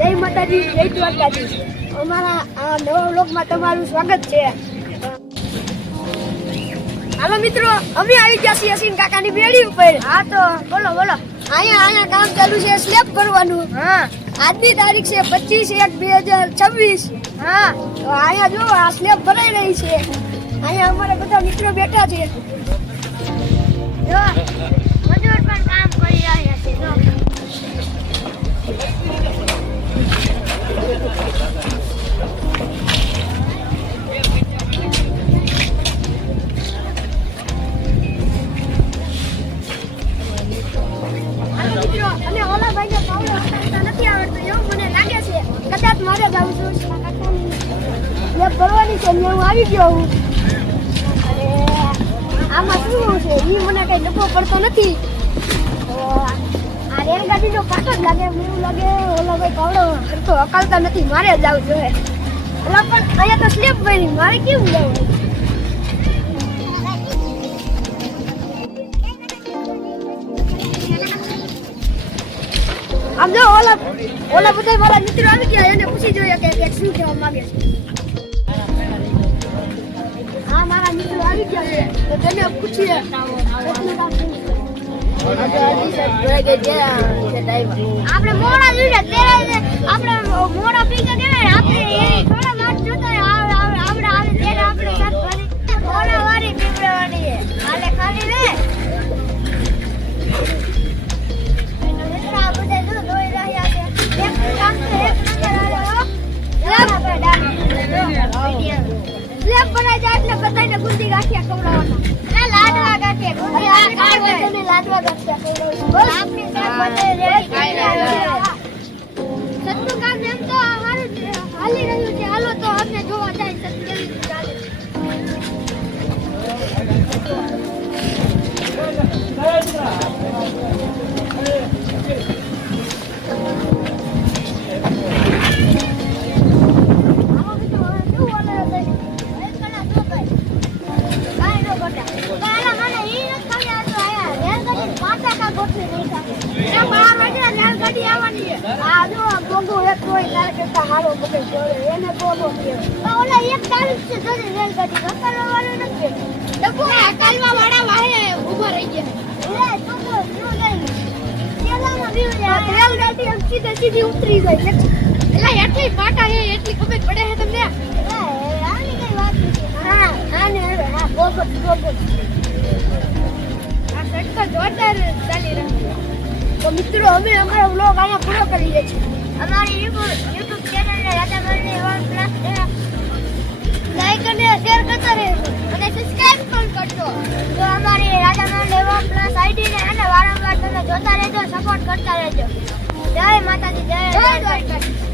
જય માતાજી, જય દ્વારકાજી. અમારા આ નવા વ્લોગમાં તમારું સ્વાગત છે. હાલો મિત્રો, અમે આવી ગયા છીએ સીન કાકાની બેડી ઉપર. હા તો બોલો બોલો. અહીંયા કામ ચાલુ છે સ્લેબ કરવાનું. હા, આજની તારીખ છે 25/1/2026. હા, તો અહીંયા જો આ સ્લેબ ભરાઈ રહી છે. અહીંયા અમારા બધા મિત્રો બેઠા છે. જો મજૂર પણ કામ કરી રહ્યા છે. જો અને ઓલા ભાઈને પાવડો હટાવતા નથી આવડતું એવું મને લાગે છે. કદાચ મારે જ આવું છું. સ્લેબ ભરવાની છે ને હું આવી ગયો હું. અને આમાં શું છે એ મને કઈ ડબ્બો પડતો નથી. આ રેલગાડીનો પાટો જ લાગે. એવું લાગે ઓલા ભાઈ પાવડો સરખો હકાલતા નથી. મારે જ આવું જોઈએ. ઓલા પણ અહીંયા તો સ્લેબ ભરી મારે કેવું જવું? આમ જો ઓલા બધા મારા મિત્રો આવી ગયા. એને પૂછી જોઈએ કે શું કહેવા માંગે છે. હા, મારા મિત્રો આવી ગયા છે તો તેને પૂછીએ. આપણે મોડા જોઈએ આપણે મોડા પી ગયા આપણે થોડા માર્ચ જોતા આપણે આવે ત્યારે આપણે સાત ભરી મોડા વાળી પીવડવાની હાલે ખાલી રે. સ્લેબ બનાવી જાય એટલે બધાને ગુંદી ગાંઠિયા ખવડાવવાના. લાડવા ગાંઠિયા લાડવા ગાંઠિયા ખવડાવવાના. આપણી સત્તુ કામ એમ તો હાલી રહ્યું છે. હાલો તો અમને જોવા જાય સત્તુ કેવી રીતે ચાલે. સીધી ઉતરી જાય એટલે એટલી પાટા છે એટલી ખબર પડે છે તમને. આની કઈ વાત નથી. હા, આને હા બોગટ આ સટકો જોરદાર ચાલી રહ્યો. તો મિત્રો અમે અમારો વ્લોગ અહીંયા પૂરો કરી દે છે. અમારી YouTube ચેનલને રાજા મલની વન પ્લસ લાઈક અને શેર કરતા રહેજો અને સબસ્ક્રાઇબ પણ કરજો. તો અમારી રાજા મલની વન પ્લસ આઈડી ને અને વારંવાર તમે જોતા રહેજો, સપોર્ટ કરતા રહેજો. જય માતાજી, જય દ્વારકાધીશ.